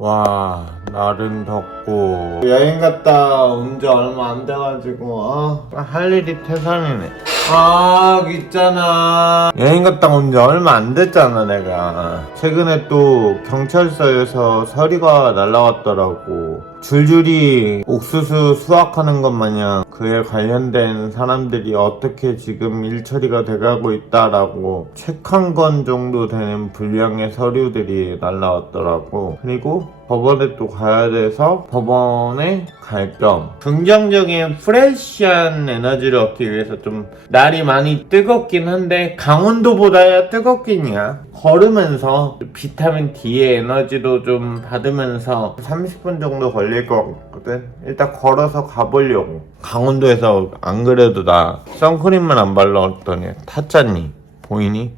와 날은 덥고. 여행 갔다 온 지 얼마 안 돼가지고 어, 할 일이 태산이네 아 있잖아. 여행 갔다 온 지 얼마 안 됐잖아 내가. 최근에 또 경찰서에서 서리가 날라왔더라고. 줄줄이 옥수수 수확하는 것 마냥 그에 관련된 사람들이 어떻게 지금 일처리가 돼가고 있다라고 책 한 권 정도 되는 분량의 서류들이 날라왔더라고. 그리고 법원에 또 가야 돼서 법원에 갈 겸. 긍정적인 프레시한 에너지를 얻기 위해서 좀 날이 많이 뜨겁긴 한데 강원도보다야 뜨겁긴이야. 걸으면서 비타민 D의 에너지도 좀 받으면서 30분 정도 걸릴 것 같거든. 일단 걸어서 가보려고. 강원도에서 안 그래도 나 선크림만 안 발라왔더니 타짜니? 보이니?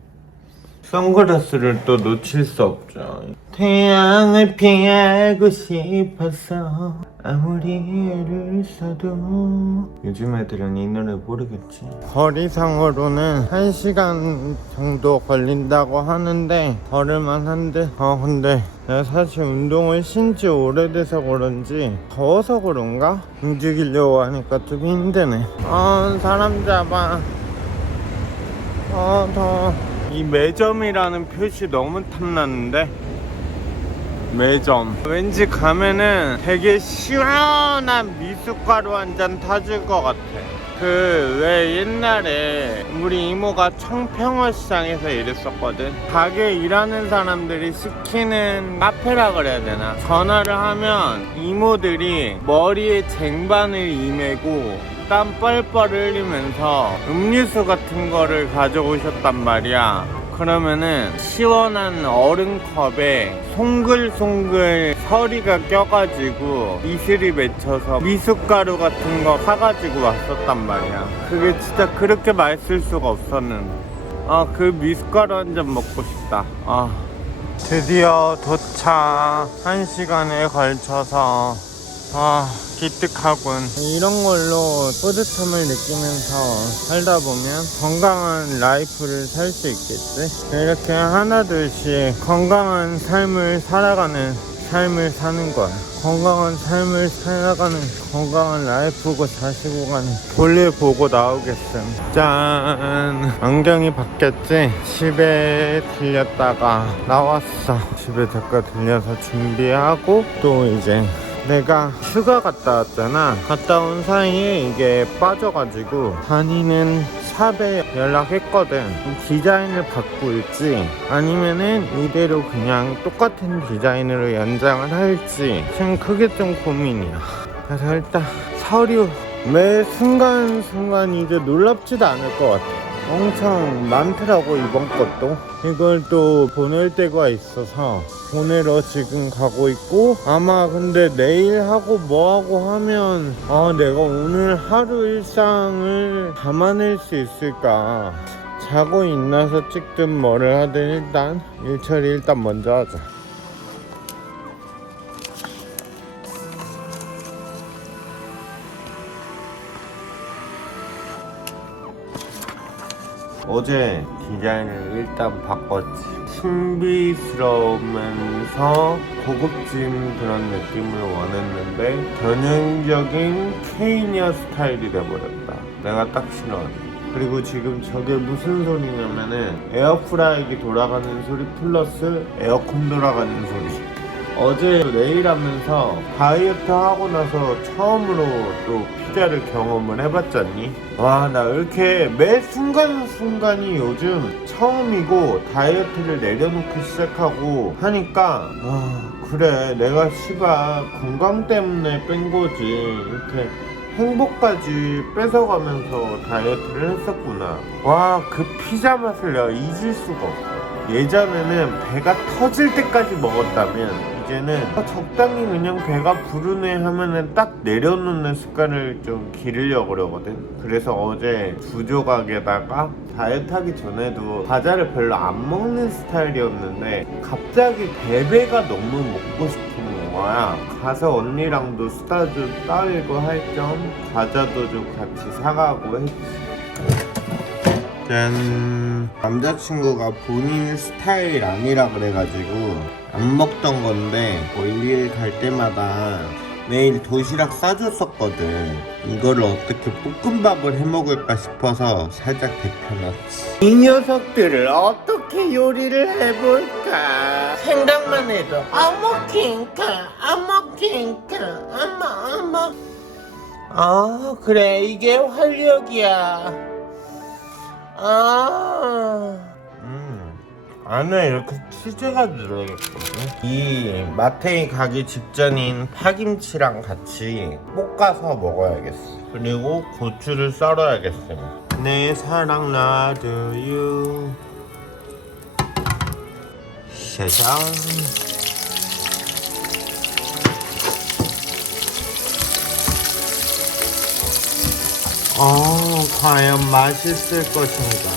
선글라스를 또 놓칠 수 없죠. 태양을 피하고 싶어서 아무리 애를 써도 요즘 애들은 이 노래 모르겠지. 거리상으로는 1시간 정도 걸린다고 하는데 걸을만 한데 아 근데 내가 사실 운동을 신지 오래돼서 그런지 더워서 그런가? 움직이려고 하니까 좀 힘드네. 아 사람 잡아. 아 더워. 이 매점이라는 표시 너무 탐났는데? 매점. 왠지 가면은 되게 시원한 미숫가루 한 잔 타줄 것 같아. 그 왜 옛날에 우리 이모가 청평화 시장에서 일했었거든. 가게 일하는 사람들이 시키는 카페라 그래야 되나? 전화를 하면 이모들이 머리에 쟁반을 이매고 땀 뻘뻘 흘리면서 음료수 같은 거를 가져오셨단 말이야. 그러면은 시원한 얼음컵에 송글송글 서리가 껴가지고 이슬이 맺혀서 미숫가루 같은 거 사가지고 왔었단 말이야. 그게 진짜 그렇게 맛있을 수가 없었는데. 아, 그 미숫가루 한 잔 먹고 싶다. 아. 드디어 도착. 한 시간에 걸쳐서. 아, 기특하군. 이런 걸로 뿌듯함을 느끼면서 살다 보면 건강한 라이프를 살 수 있겠지? 이렇게 하나둘씩 건강한 삶을 살아가는 삶을 사는 거야. 건강한 삶을 살아가는 건강한 라이프고 자시고 가는 볼일 보고 나오겠음. 짠! 안경이 바뀌었지? 집에 들렸다가 나왔어. 집에 잠깐 들려서 준비하고 또 이제 내가 휴가 갔다 왔잖아. 갔다 온 사이에 이게 빠져가지고 다니는 샵에 연락했거든. 디자인을 바꿀지 아니면은 이대로 그냥 똑같은 디자인으로 연장을 할지 지금 그게 좀 고민이야. 그래서 일단 서류 매 순간순간 이제 놀랍지도 않을 것 같아. 엄청 많더라고 이번 것도. 이걸 또 보낼 때가 있어서 보내러 지금 가고 있고 아마 근데 내일 하고 뭐 하고 하면 아 내가 오늘 하루 일상을 담아낼 수 있을까. 자고 일어나서 찍든 뭐를 하든 일단 일처리 일단 먼저 하자 어제 디자인을 일단 바꿨지. 신비스러우면서 고급진 그런 느낌을 원했는데 전형적인 케이니어 스타일이 돼버렸다. 내가 딱 싫어하는. 그리고 지금 저게 무슨 소리냐면은 에어프라이기 돌아가는 소리 플러스 에어컨 돌아가는 소리. 어제 내일 하면서 다이어트 하고 나서 처음으로 또 피자를 경험을 해봤잖니? 와, 나 이렇게 매 순간순간이 요즘 처음이고 다이어트를 내려놓기 시작하고 하니까, 아, 그래. 내가 씨발 건강 때문에 뺀 거지. 이렇게 행복까지 뺏어가면서 다이어트를 했었구나. 와, 그 피자 맛을 내가 잊을 수가 없어. 예전에는 배가 터질 때까지 먹었다면 이제는 적당히 그냥 배가 부르네 하면은 딱 내려놓는 습관을 좀 기르려고 그러거든. 그래서 어제 두 조각에다가 다이어트 하기 전에도 과자를 별로 안 먹는 스타일이었는데 갑자기 베베가 너무 먹고 싶은 거야. 가서 언니랑도 수다 좀 떨고 할 겸 과자도 좀 같이 사가고 했지 짠. 남자친구가 본인 스타일 아니라 그래가지고 안 먹던 건데 뭐 일일 갈 때마다 매일 도시락 싸줬었거든. 이거를 어떻게 볶음밥을 해먹을까 싶어서 살짝 데펴놨지. 이 녀석들을 어떻게 요리를 해볼까? 생각만 해도 어머 킹카 어머 킹카 어머 어머. 아 그래 이게 활력이야 아. 음, 안에 이렇게 치즈가 들어있거든 이 마트에 가기 직전인 파김치랑 같이 볶아서 먹어야겠어 그리고 고추를 썰어야겠어요. 내 사랑 놔둬요. 짜잔 어, 과연 맛있을 것인가?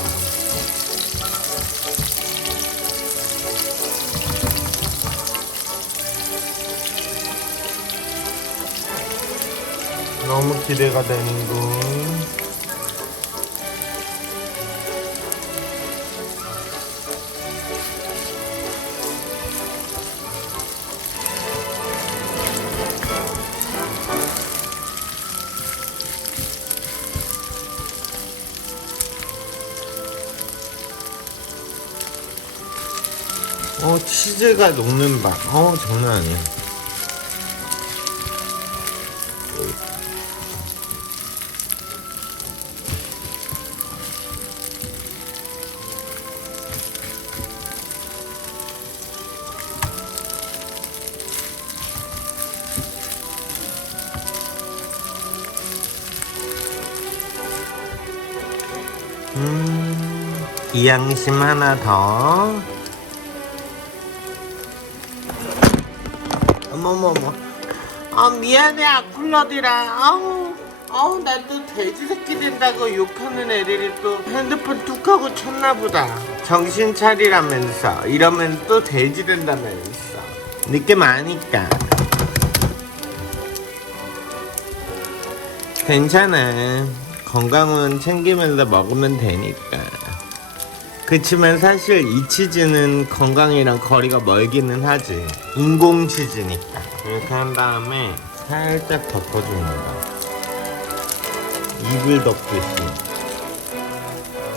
너무 기대가 되는군. 어, 치즈가 녹는 맛. 어, 장난 아니야. 음, 이 양심 하나 더. 어머머머. 아 미안해 아쿨러들아. 아우 아우 난또 돼지 새끼 된다고 욕하는 애들이 또 핸드폰 툭 하고 쳤나 보다. 정신 차리라면서 이러면 또 돼지 된다면서. 느낌 아니까. 괜찮아. 건강은 챙기면서 먹으면 되니까. 그치만 사실 이 치즈는 건강이랑 거리가 멀기는 하지. 인공 치즈니까. 이렇게 한 다음에 살짝 덮어줍니다. 이불 덮듯이.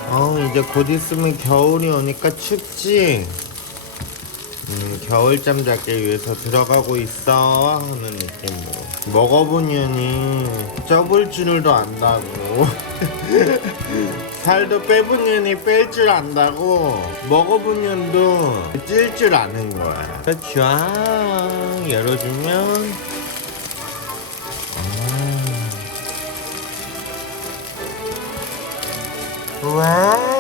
어, 이제 곧 있으면 겨울이 오니까 춥지? 음, 겨울잠 자기 위해서 들어가고 있어 하는 느낌으로 먹어보냐니 쪄볼 줄도 안다고 살도 빼보냐니 뺄줄 안다고 먹어보냐도 찔 줄 아는 거야. 쫙 열어주면. 아. 와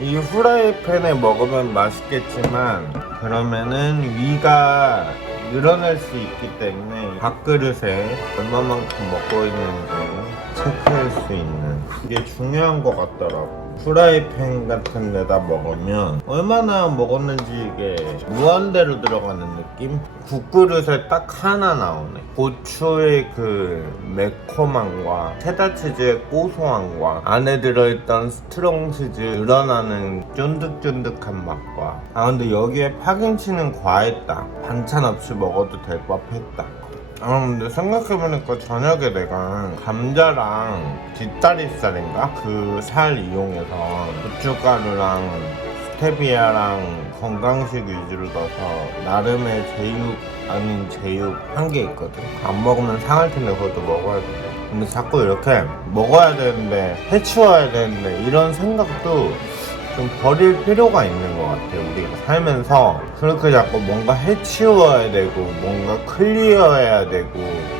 이 후라이팬에 먹으면 맛있겠지만 그러면은 위가 늘어날 수 있기 때문에 밥그릇에 얼마만큼 먹고 있는지 체크할 수 있는 이게 중요한 것 같더라고. 후라이팬 같은 데다 먹으면 얼마나 먹었는지 이게 무한대로 들어가는 느낌? 국그릇에 딱 하나 나오네. 고추의 그 매콤함과 체다치즈의 고소함과 안에 들어있던 스트롱치즈 늘어나는 쫀득쫀득한 맛과 아 근데 여기에 파김치는 과했다. 반찬 없이 먹어도 될 법했다 아 근데 생각해보니까 저녁에 내가 감자랑 뒷다리살인가? 그 살 이용해서 고춧가루랑 스테비아랑 건강식 위주로 넣어서 나름의 제육 아닌 제육 한개 있거든 안 먹으면 상할 텐데 그것도 먹어야 돼 근데 자꾸 이렇게 먹어야 되는데 해치워야 되는데 이런 생각도 좀 버릴 필요가 있는 것 같아요. 우리가 살면서 그렇게 자꾸 뭔가 해치워야 되고 뭔가 클리어해야 되고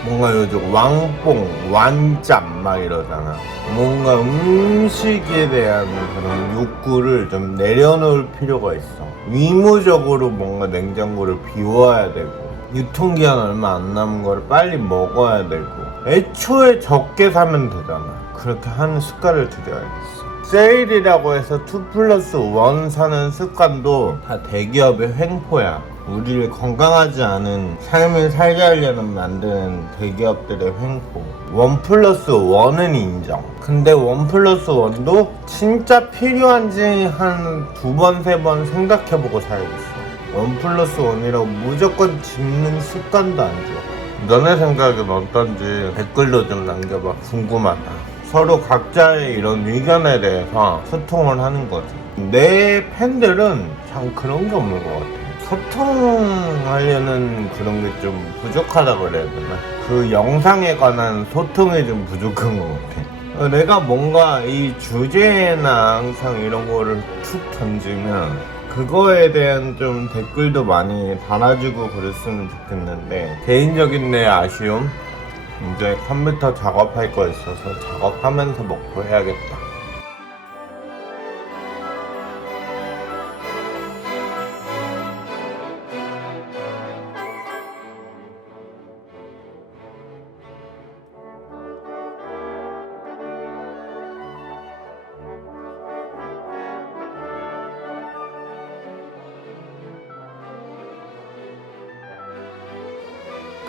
뭔가 요즘 왕뽕, 완짬 막 이러잖아. 뭔가 음식에 대한 그런 욕구를 좀 내려놓을 필요가 있어. 의무적으로 뭔가 냉장고를 비워야 되고 유통기한 얼마 안 남은 거를 빨리 먹어야 되고 애초에 적게 사면 되잖아. 그렇게 하는 습관을 들여야겠어. 세일이라고 해서 2 플러스 1 사는 습관도 다 대기업의 횡포야. 우리를 건강하지 않은 삶을 살게 하려는 만든 대기업들의 횡포. 원 플러스 원은 인정. 근데 원 플러스 원도 진짜 필요한지 한 두 번 세 번 생각해보고 살겠어. 원 플러스 원이라고 무조건 짓는 습관도 안 좋아. 너네 생각은 어떤지 댓글로 좀 남겨봐. 궁금하다 서로 각자의 이런 의견에 대해서 소통을 하는 거지. 내 팬들은 참 그런 게 없는 것 같아. 소통하려는 그런 게 좀 부족하다 그래야 되나? 그 영상에 관한 소통이 좀 부족한 것 같아. 어, 내가 뭔가 이 주제나 항상 이런 거를 툭 던지면 그거에 대한 좀 댓글도 많이 달아주고 그랬으면 좋겠는데 개인적인 내 아쉬움 이제 컴퓨터 작업할 거 있어서 작업하면서 먹고 해야겠다.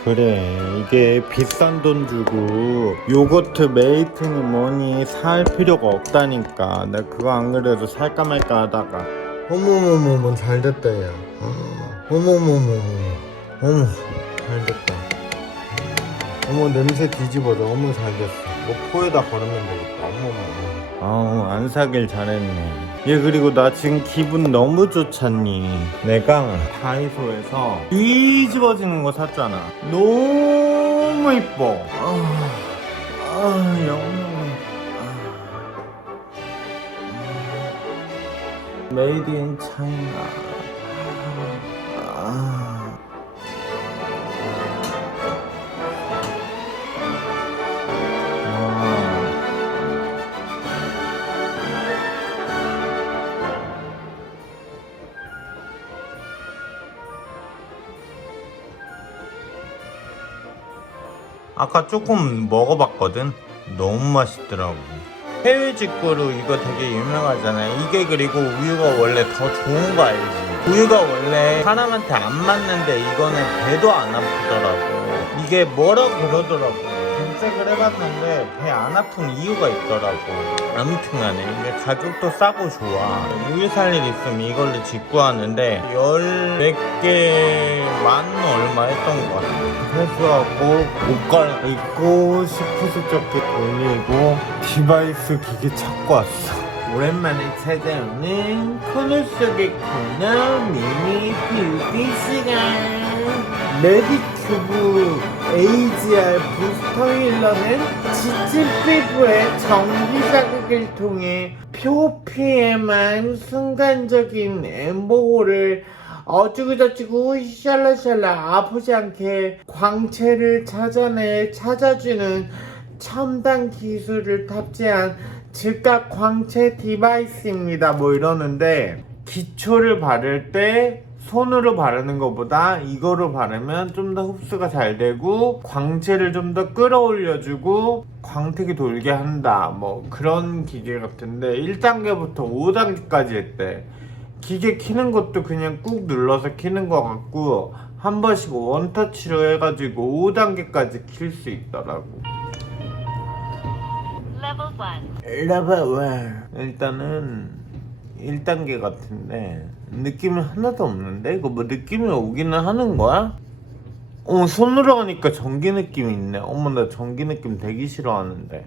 그래 이게 비싼 돈 주고 요거트 메이트니 뭐니 살 필요가 없다니까. 내가 그거 안 그래도 살까 말까 하다가. 어머머머머 잘 됐다 야. 어머머머머. 어머 잘 됐다. 어머 냄새 뒤집어져. 어머 잘 됐어. 뭐 포에다 걸으면 되겠다. 어머머머. 아우 안 사길 잘했네. 얘 그리고 나 지금 기분 너무 좋잖니. 내가 다이소에서 뒤집어지는 거 샀잖아. 너무 이뻐. 아, 아 영롱해 메이드 인 차이나 아까 조금 먹어봤거든. 너무 맛있더라고. 해외 직구로 이거 되게 유명하잖아요. 이게 그리고 우유가 원래 더 좋은 거 알지? 우유가 원래 사람한테 안 맞는데 이거는 배도 안 아프더라고. 이게 뭐라 그러더라고. 검색을 해봤는데 배 안 아픈 이유가 있더라고. 아무튼 간에 이게 가격도 싸고 좋아. 우유 살 일 있으면 이걸로 직구하는데 열몇개 만 얼마 했던 것 같아. 회수하고 옷 갈아입고 시프스 접기 돌리고 디바이스 기계 찾고 왔어. 오랜만에 찾아오는 코너 속의 코너 미니 뷰티 시간. 메디큐브 AGR 부스터 힐러는 지친 피부에 전기 자극을 통해 표피에만 순간적인 엠보호를 어쭈구저쭈구 샬라샬라 아프지 않게 광채를 찾아내 찾아주는 첨단 기술을 탑재한 즉각 광채 디바이스입니다. 뭐 이러는데 기초를 바를 때 손으로 바르는 것보다 이거로 바르면 좀 더 흡수가 잘 되고 광채를 좀 더 끌어올려주고 광택이 돌게 한다. 뭐 그런 기계 같은데 1단계부터 5단계까지 했대. 기계 키는 것도 그냥 꾹 눌러서 키는 것 같고 한 번씩 원터치로 해가지고 5단계까지 킬 수 있더라고. Level 1. 레벨 일단은 1단계 같은데 느낌이 하나도 없는데? 이거 뭐 느낌이 오기는 하는 거야? 어머 손으로 하니까 전기 느낌이 있네. 어머 나 전기 느낌 되게 싫어하는데.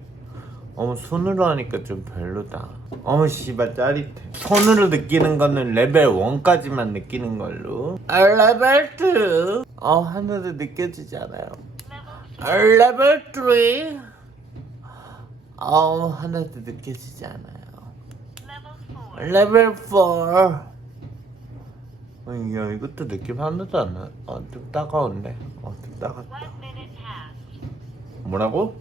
어머 손으로 하니까 좀 별로다. 어머 씨발 짜릿해. 손으로 느끼는 거는 레벨 1까지만 느끼는 걸로. 아, 레벨 2 어, 하나도 느껴지지 않아요. 아, 레벨 3 어, 하나도 느껴지지 않아요. Level 4. 레벨 4 어, 야, 이것도 느낌 하나도 안 나. 어, 좀 따가운데. 어, 좀 따갑다. 1 minute passed. 뭐라고?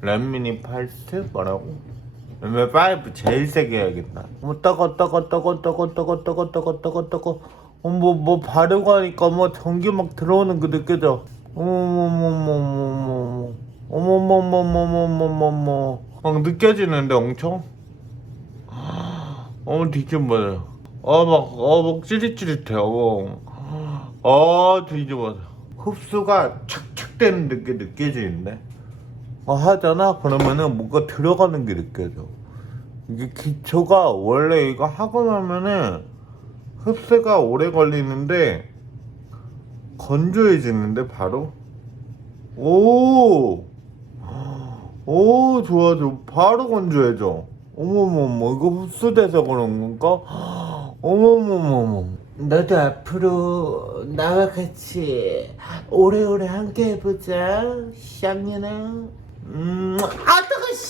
램미니 팔스트? 뭐라고? 램미 파이브 제일 세게 해야겠다. 뭐 따가 따가 따가 따가 따가 따가 따가 따가 따가 어뭐 뭐 바르고 하니까 뭐 전기 막 들어오는 거 느껴져. 어머머머머머머 어머머머머머머머 막 느껴지는데 엄청. 뒤좀 봐요. 어막어목 찌릿찌릿해 어. 어 뒤집어져 흡수가 착착 되는 게 느껴지는데? 어, 하잖아? 그러면은 뭔가 들어가는 게 느껴져. 이게 기초가 원래 이거 하고 나면은 흡수가 오래 걸리는데 건조해지는데 바로? 오! 오 좋아 좋아. 바로 건조해져. 어머머머 이거 흡수돼서 그런 건가 어머머머머. 너도 앞으로 나와 같이 오래오래 함께 해보자 쌍년아 음, 아 뜨거 씨